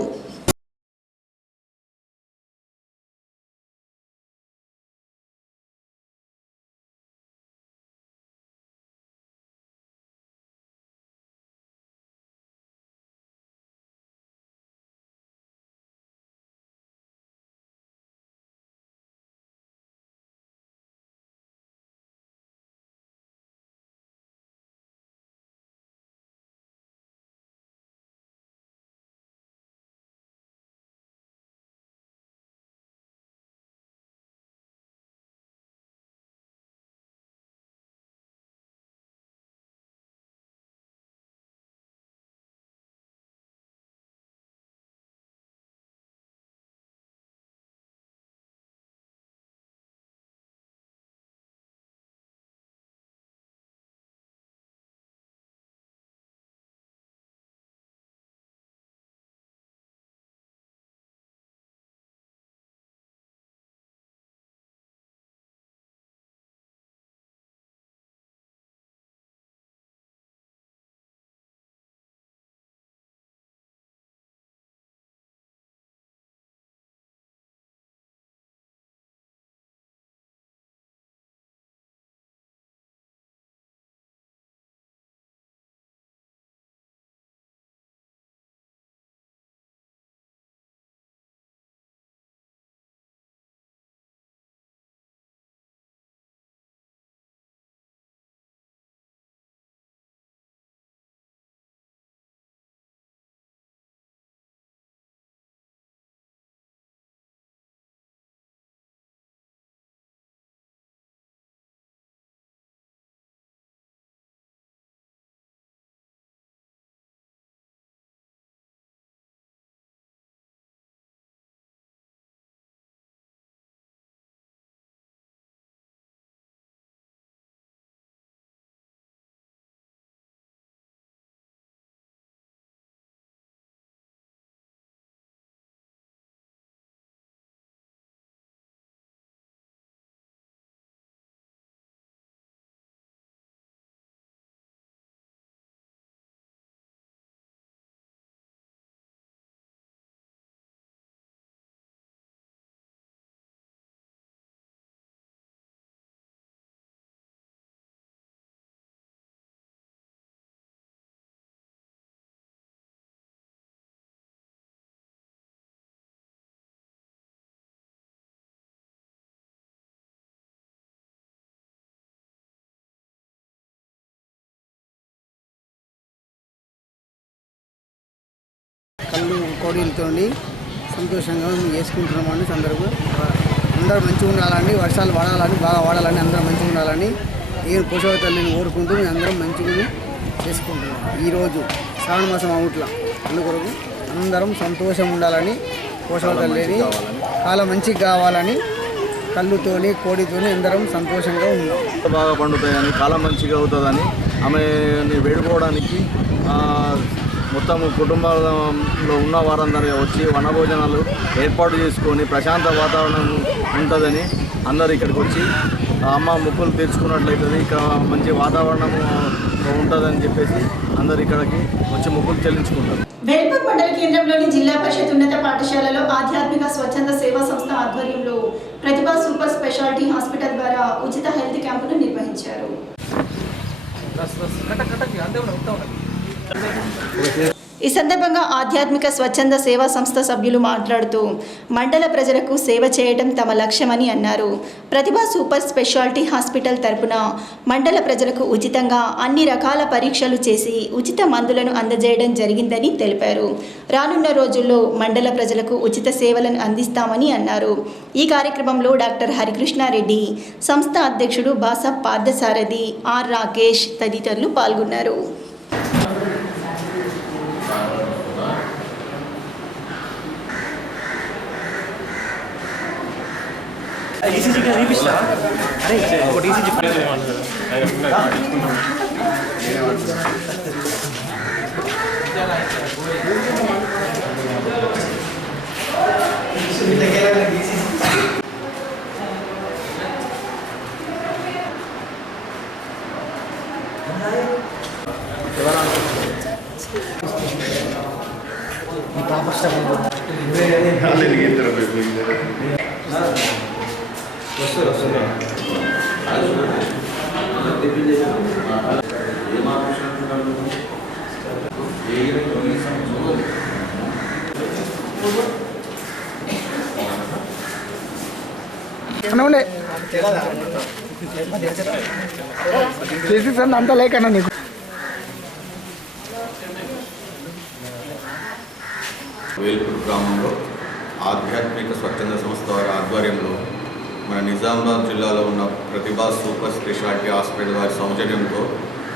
కళ్ళు కోడిలతో సంతోషంగా చేసుకుంటున్నామని సందర్భం అందరూ మంచిగా ఉండాలని, వర్షాలు పడాలని, బాగా వాడాలని, అందరూ మంచిగా ఉండాలని నేను పోషక తల్లిని కోరుకుంటూ మేము అందరం మంచిగా చేసుకుంటున్నాం. ఈరోజు శ్రావణ మాసం అవుట్ల అందుకొరకు అందరం సంతోషం ఉండాలని, పోషక తల్లిని కాలం మంచిగా కావాలని కళ్ళుతోని కోడితోని అందరం సంతోషంగా ఉన్నాం. బాగా పండుతాయని, కాలం మంచిగా అవుతుందని ఆమెని వేడుకోవడానికి మొత్తం కుటుంబంలో ఉన్న వారందరూ వచ్చి వనభోజనాలు ఏర్పాటు చేసుకొని ప్రశాంత వాతావరణం ఉంటుందని అందరు ఇక్కడికి వచ్చి అమ్మ మొక్కులు తీర్చుకున్నట్లయితుంది, ఇక్కడ మంచి వాతావరణం ఉంటుందని చెప్పేసి అందరు ఇక్కడికి వచ్చి మొక్కులు చెల్లించుకుంటారు. వేల్పూర్ మండల కేంద్రంలోని జిల్లా పరిషత్ ఉన్నత పాఠశాలలో ఆధ్యాత్మిక స్వచ్ఛంద సేవా సంస్థ ఆధ్వర్యంలో ప్రతిభా సూపర్ స్పెషాలిటీ హాస్పిటల్ ద్వారా ఉచిత హెల్త్ క్యాంపును నిర్వహించారు. ఈ సందర్భంగా ఆధ్యాత్మిక స్వచ్ఛంద సేవా సంస్థ సభ్యులు మాట్లాడుతూ మండల ప్రజలకు సేవ చేయడం తమ లక్ష్యమని అన్నారు. ప్రతిభా సూపర్ స్పెషాలిటీ హాస్పిటల్ తరపున మండల ప్రజలకు ఉచితంగా అన్ని రకాల పరీక్షలు చేసి ఉచిత మందులను అందజేయడం జరిగిందని తెలిపారు. రానున్న రోజుల్లో మండల ప్రజలకు ఉచిత సేవలను అందిస్తామని అన్నారు. ఈ కార్యక్రమంలో డాక్టర్ హరికృష్ణారెడ్డి, సంస్థ అధ్యక్షుడు బాసా పార్థసారథి, ఆర్ రాకేష్ తదితరులు పాల్గొన్నారు. ఈసీజీగా చూపిస్తా. అరే ఒకటి ఈసీజీ అంత లేకన్నా నీకు వేల్పూర్ గ్రామంలో ఆధ్యాత్మిక స్వచ్ఛంద సంస్థ వారి ఆధ్వర్యంలో మన నిజామాబాద్ జిల్లాలో ఉన్న ప్రతిభా సూపర్ స్పెషాలిటీ హాస్పిటల్ వారి సౌజన్యంతో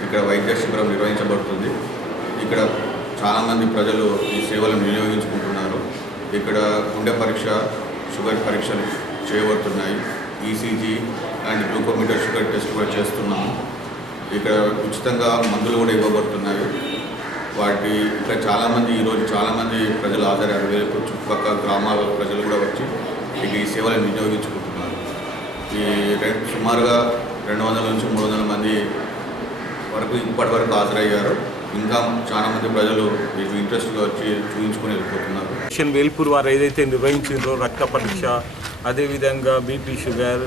ఇక్కడ వైద్య శిబిరం నిర్వహించబడుతుంది. ఇక్కడ చాలామంది ప్రజలు ఈ సేవలను వినియోగించుకుంటున్నారు. ఇక్కడ గుండె పరీక్ష, షుగర్ పరీక్షలు చేయబడుతున్నాయి. ECG and glucometer sugar test కూడా చేస్తున్నాము. ఇక్కడ ఉచితంగా మందులు కూడా ఇవ్వబడుతున్నాయి. వాటి ఇక్కడ చాలామంది చాలామంది ప్రజలు హాజరయ్యారు. వేల్పూర్ చుట్టుపక్కల గ్రామాల ప్రజలు కూడా వచ్చి ఈ సేవలను వినియోగించుకుంటున్నారు. ఈ సుమారుగా 200 నుంచి 300 మంది వరకు ఇప్పటి వరకు హాజరయ్యారు. ఇంకా చాలామంది ప్రజలు వీటికి ఇంట్రెస్ట్గా వచ్చి చూపించుకొని వెళ్ళిపోతున్నారు. వేల్పూర్ వారు ఏదైతే నిర్వహించారో రక్త పరీక్ష, అదేవిధంగా బీపీ, షుగర్,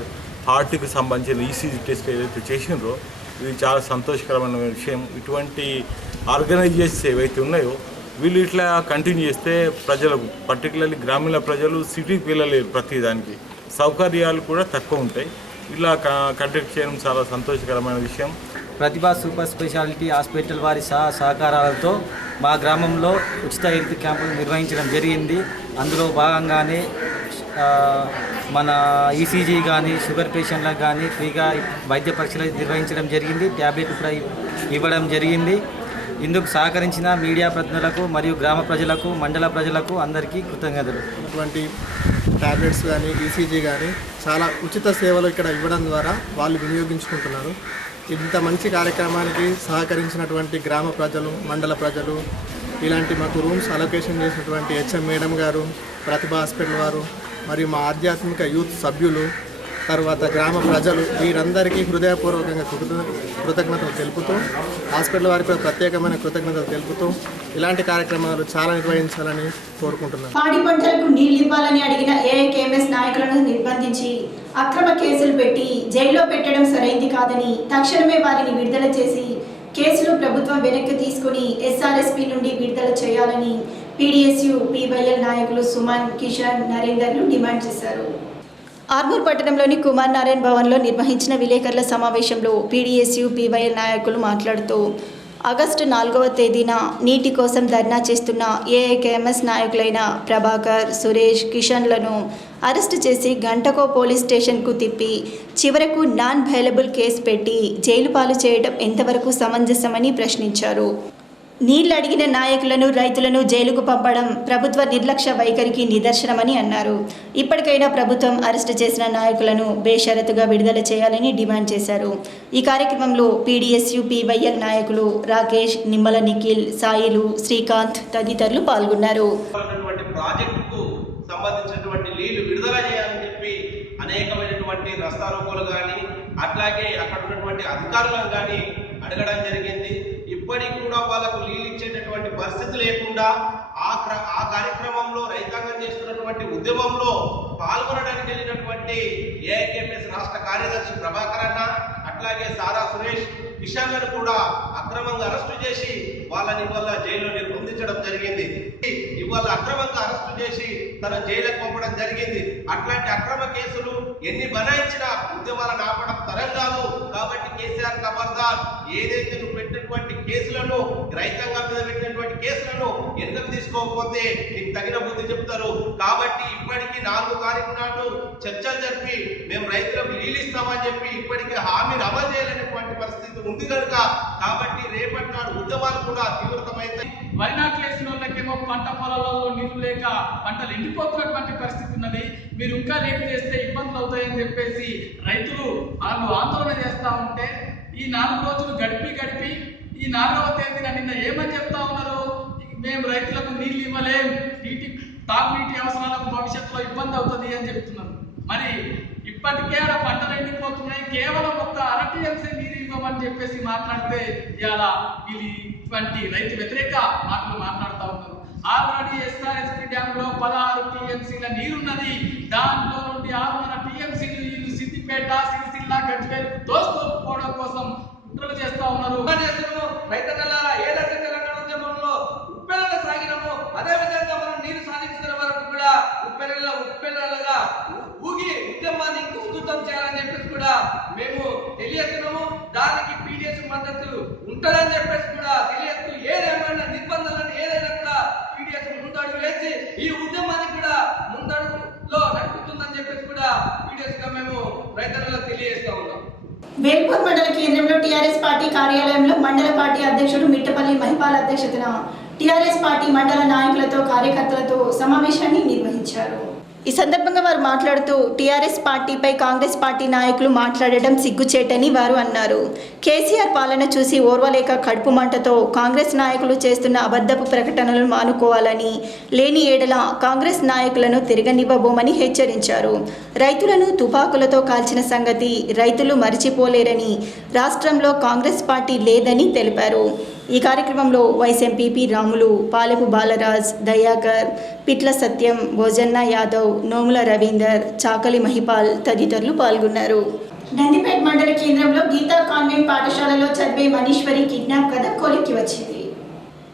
హార్ట్కి సంబంధించిన ఈసీజీ టెస్ట్ ఏదైతే చేసినారో ఇది చాలా సంతోషకరమైన విషయం. ఇటువంటి ఆర్గనైజేషన్స్ ఏవైతే ఉన్నాయో వీళ్ళు ఇట్లా కంటిన్యూ చేస్తే ప్రజలకు, పర్టికులర్లీ గ్రామీణ ప్రజలు సిటీకి వెళ్ళలేరు, ప్రతిదానికి సౌకర్యాలు కూడా తక్కువ ఉంటాయి. ఇలా కండక్ట్ చేయడం చాలా సంతోషకరమైన విషయం. ప్రతిభా సూపర్ స్పెషాలిటీ హాస్పిటల్ వారి సహకారాలతో మా గ్రామంలో ఉచిత హెల్త్ క్యాంపులు నిర్వహించడం జరిగింది. అందులో భాగంగానే మన ఈసీజీ కానీ, షుగర్ పేషెంట్లకు కానీ ఫ్రీగా వైద్య పరీక్షలు నిర్వహించడం జరిగింది. ట్యాబ్లెట్ కూడా ఇవ్వడం జరిగింది. ఇందుకు సహకరించిన మీడియా ప్రతినిధులకు మరియు గ్రామ ప్రజలకు, మండల ప్రజలకు అందరికీ కృతజ్ఞతలు. ఇటువంటి ట్యాబ్లెట్స్ కానీ, ఈసీజీ కానీ చాలా ఉచిత సేవలు ఇక్కడ ఇవ్వడం ద్వారా వాళ్ళు వినియోగించుకుంటున్నారు. ఇంత మంచి కార్యక్రమానికి సహకరించినటువంటి గ్రామ ప్రజలు, మండల ప్రజలు, ఇలాంటి మాకు రూమ్స్ అలొకేషన్ చేసినటువంటి హెచ్ఎం మేడం గారు, ప్రతిభా హాస్పిటల్ వారు, మరియు మా ఆధ్యాత్మిక యూత్ సభ్యులు, తర్వాత గ్రామ ప్రజలు, వీరందరికీ హృదయపూర్వకంగా కృతజ్ఞతలు తెలుపుతూ, హాస్పిటల్ వారికి ప్రత్యేకమైన కృతజ్ఞతలు తెలుపుతూ ఇలాంటి కార్యక్రమాలు చాలా నిర్వహించాలని కోరుకుంటున్నాను. పాడి పంటలకు నీళ్లు ఇవ్వాలని అడిగిన ఏఐకేఎంఎస్ నాయకులను నిర్బంధించి అక్రమ కేసులు పెట్టి జైల్లో పెట్టడం సరైంది కాదని, తక్షణమే వారిని విడుదల చేసి కేసులు ప్రభుత్వం వెనక్కి తీసుకుని ఎస్ఆర్ఎస్పీ నుండి విడుదల చేయాలని పీడీఎస్యు పీవైఎల్ నాయకులు సుమన్, కిషన్, నరేందర్లు డిమాండ్ చేశారు. ఆర్మూర్ పట్టణంలోని కుమార్ నారాయణ్ భవన్లో నిర్వహించిన విలేకరుల సమావేశంలో పీడీఎస్యు పీవైఎల్ నాయకులు మాట్లాడుతూ ఆగస్టు 4వ తేదీన నీటి కోసం ధర్నా చేస్తున్న ఏఐకేఎంఎస్ నాయకులైన ప్రభాకర్, సురేష్, కిషన్లను అరెస్టు చేసి గంటకో పోలీస్ స్టేషన్కు తిప్పి చివరకు నాన్ బెయిలబుల్ కేసు పెట్టి జైలు పాలు చేయడం ఎంతవరకు సమంజసమని ప్రశ్నించారు. నీళ్లు అడిగిన నాయకులను, రైతులను జైలుకు పంపడం ప్రభుత్వ నిర్లక్ష్య వైఖరికి నిదర్శనమని అన్నారు. ఇప్పటికైనా ప్రభుత్వం అరెస్టు చేసిన నాయకులను బేషరతుగా విడుదల చేయాలని డిమాండ్ చేశారు. ఈ కార్యక్రమంలో పీడీఎస్యు పీవైఎల్ నాయకులు రాకేష్, నిమ్మల నిఖిల్, సాయిలు, శ్రీకాంత్ తదితరులు పాల్గొన్నారు. ప్రాజెక్టుకు సంబంధించినటువంటి నీళ్లు విడుదల చేయాలని చెప్పి అనేకమైనటువంటి రస్తారోకోలు కానీ, అట్లాగే అక్కడ ఉన్నటువంటి అధికారులను కానీ అడగడం జరిగింది. ఇప్పటికి కూడా వాళ్ళకు నీళ్ళు ఇచ్చేటటువంటి పరిస్థితి లేకుండా ఆ కార్యక్రమంలో రైతాంగం చేస్తున్నటువంటి ఉద్యమంలో పాల్గొనడానికి వెళ్ళినటువంటి ఏఐకేఎంఎస్ రాష్ట్ర కార్యదర్శి ప్రభాకర్ అన్న, అట్లాగే సారా సురేష్, కిషన్లను కూడా అక్రమంగా అరెస్టు చేసి వాళ్ళని ఇవాళ జైల్లో నిర్బంధించడం జరిగింది. ఇవాళ అక్రమంగా అరెస్టు చేసి తన జైలుకు పంపడం జరిగింది. అట్లాంటి అక్రమ కేసులు ఎన్ని బనాయించినా ఉద్యమాలను ఆపడం తరం కాదు. కాబట్టి కేసీఆర్ ఖబర్దార్, ఏదైతే నువ్వు పెట్టినటువంటి కేసులను, రైతాంగం మీద పెట్టినటువంటి కేసులను ఎందుకు తీసుకోకపోతే నీకు తగిన బుద్ధి చెప్తారు. కాబట్టి ఇప్పటికీ 4 తారీఖు నాడు చర్చలు జరిపి మేము రైతులకు నీళ్ళు ఇస్తామని చెప్పి ఇప్పటికే హామీని అమలు చేయలేనటువంటి పరిస్థితి ఉంది కనుక కాబట్టి రేపటి నాడు ఉద్యమాలు కూడా తీవ్రతమైతాయి. వరి నాట్లు వేసిన వాళ్ళకేమో పంట పొలాలలో నీళ్లు లేక పంటలు ఎండిపోతున్నటువంటి పరిస్థితి ఉన్నది. మీరు ఇంకా లేట్ చేస్తే ఇబ్బందులు అవుతాయని చెప్పేసి రైతులు వాళ్ళు ఆందోళన చేస్తూ ఉంటే ఈ 4 రోజులు గడిపి ఈ 4వ తేదీన నిన్న ఏమని చెప్తా ఉన్నారు, మేము రైతులకు నీళ్లు ఇవ్వలేం, తాగునీటి అవసరాలకు భవిష్యత్తులో ఇబ్బంది అవుతుంది అని చెప్తున్నారు. మరి ఇప్పటికే ఆడ పంటలు ఎండిపోతున్నాయి, కేవలం ఒక అరటీఎంసీ నీరు ఇవ్వమని చెప్పేసి మాట్లాడితే ఇవాళ వీళ్ళు ఇటువంటి రైతు వ్యతిరేక మాటలు మాట్లాడుతూ ఉన్నారు. ఆల్రెడీ ఎస్ఆర్ఎస్పీ డ్యామ్ లో 16 టీఎంసీల నీరున్నది. దాంట్లో నుండి 6 టీఎంసీలు వీళ్ళు సిద్దిపేట, సిరిసిల్ల, గజ్వేల్కు దోసుకోవడం కోసం కుట్రలు చేస్తా ఉన్నారు. రైతన్నలారా, ఏదైతే తెలంగాణ ఉద్యమంలో ఉప్పెనలు సాగినామో అదే విధంగా మనం నీరు సాధించిన వరకు కూడా ఉప్పెనలుగా ఊగి ఉద్యమాన్ని ఇంకా ఉధృతం చేయాలని చెప్పేసి కూడా మేము తెలియజేస్తున్నాము. దానికి పీడిఎస్ మద్దతు ఉంటుందని చెప్పేసి కూడా తెలియజేస్తూ ఏదేమైనా నిర్బంధాలను ఏదైనా కూడా పీడిఎస్ ముందడుగు వేసి ఈ ఉద్యమాన్ని కూడా ముందడుగులో నడుపుతుందని చెప్పేసి కూడా పీడిఎస్ గా మేము రైతులకు తెలియజేస్తా ఉన్నాం. వేల్పూర్ మండల కేంద్రంలో టీఆర్ఎస్ పార్టీ కార్యాలయంలో మండల పార్టీ అధ్యక్షుడు మిట్టపల్లి మహిపాల్ అధ్యక్షతన టీఆర్ఎస్ పార్టీ మండల నాయకులతో కార్యకర్తలతో సమావేశాన్ని నిర్వహించారు. ఈ సందర్భంగా వారు మాట్లాడుతూ టీఆర్ఎస్ పార్టీపై కాంగ్రెస్ పార్టీ నాయకులు మాట్లాడడం సిగ్గుచేటని వారు అన్నారు. కేసీఆర్ పాలన చూసి ఓర్వలేక కడుపు మంటతో కాంగ్రెస్ నాయకులు చేస్తున్న అబద్ధపు ప్రకటనలను మానుకోవాలని, లేని ఏడల కాంగ్రెస్ నాయకులను తిరగనివ్వబోమని హెచ్చరించారు. రైతులను తుపాకులతో కాల్చిన సంగతి రైతులు మరిచిపోలేరని, రాష్ట్రంలో కాంగ్రెస్ పార్టీ లేదని తెలిపారు. ఈ కార్యక్రమంలో వైస్ ఎంపీపీ రాములు, పాలెపు బాలరాజ్, దయాకర్, పిట్ల సత్యం, భోజన్న యాదవ్, నోముల రవీందర్, చాకలి మహిపాల్ తదితరులు పాల్గొన్నారు. నందిపేట్ మండల కేంద్రంలో గీతా కాన్వెంట్ పాఠశాలలో చదివే మనీశ్వరి కిడ్నాప్ కథ కొలిక్కి వచ్చింది.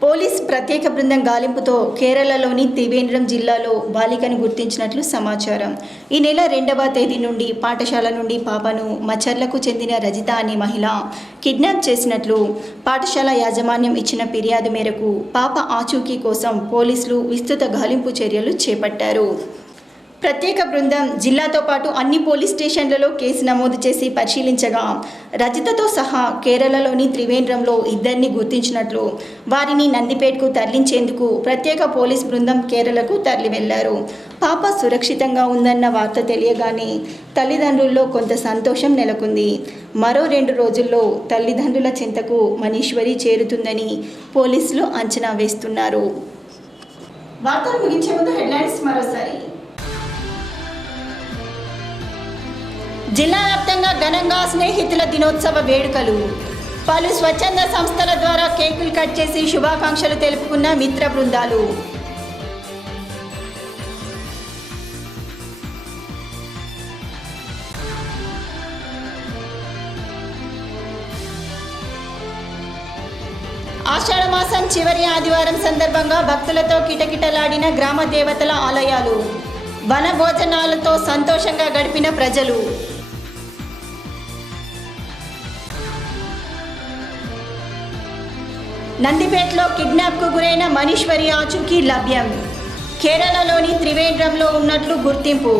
పోలీస్ ప్రత్యేక బృందం గాలింపుతో కేరళలోని త్రివేంద్రం జిల్లాలో బాలికను గుర్తించినట్లు సమాచారం. ఈ నెల 2వ తేదీ నుండి పాఠశాల నుండి పాపను మచర్లకు చెందిన రజిత అనే మహిళ కిడ్నాప్ చేసినట్లు పాఠశాల యాజమాన్యం ఇచ్చిన ఫిర్యాదు మేరకు పాప ఆచూకీ కోసం పోలీసులు విస్తృత గాలింపు చర్యలు చేపట్టారు. ప్రత్యేక బృందం జిల్లాతో పాటు అన్ని పోలీస్ స్టేషన్లలో కేసు నమోదు చేసి పరిశీలించగా రజితతో సహా కేరళలోని త్రివేంద్రంలో 2 గుర్తించినట్లు, వారిని నందిపేట్కు తరలించేందుకు ప్రత్యేక పోలీస్ బృందం కేరళకు తరలి వెళ్లారు. పాప సురక్షితంగా ఉందన్న వార్త తెలియగానే తల్లిదండ్రుల్లో కొంత సంతోషం నెలకొంది. మరో 2 రోజుల్లో తల్లిదండ్రుల చెంతకు మనీశ్వరి చేరుతుందని పోలీసులు అంచనా వేస్తున్నారు. వార్తలు ముగించే ముందు హెడ్లైన్స్ మరోసారి. జిల్లా వ్యాప్తంగా ఘనంగా స్నేహితుల దినోత్సవ వేడుకలు. పలు స్వచ్ఛంద సంస్థల ద్వారా కేకులు కట్ చేసి శుభాకాంక్షలు తెలుపుకున్న మిత్ర బృందాలు. ఆషాఢమాసం చివరి ఆదివారం సందర్భంగా భక్తులతో కిటకిటలాడిన గ్రామ దేవతల ఆలయాలు. వన భోజనాలతో సంతోషంగా గడిపిన ప్రజలు. నందిపేటలో కిడ్నాప్కు గురైన మనీశ్వరి ఆచూకీ లభ్యం. కేరళలోని త్రివేంద్రంలో ఉన్నట్లు గుర్తింపు.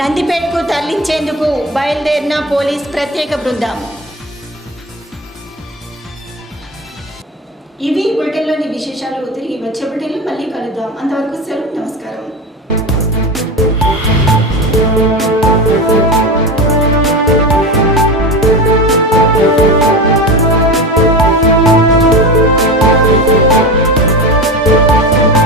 నందిపేటకు తరలించేందుకు బయలుదేరిన పోలీస్ ప్రత్యేక బృందం. ఇవి బులెటిన్లోని విశేషాలు. తిరిగి వచ్చే బులెటిన్లో మళ్ళీ కలుద్దాం. అంతవరకు సెలవు. నమస్కారం.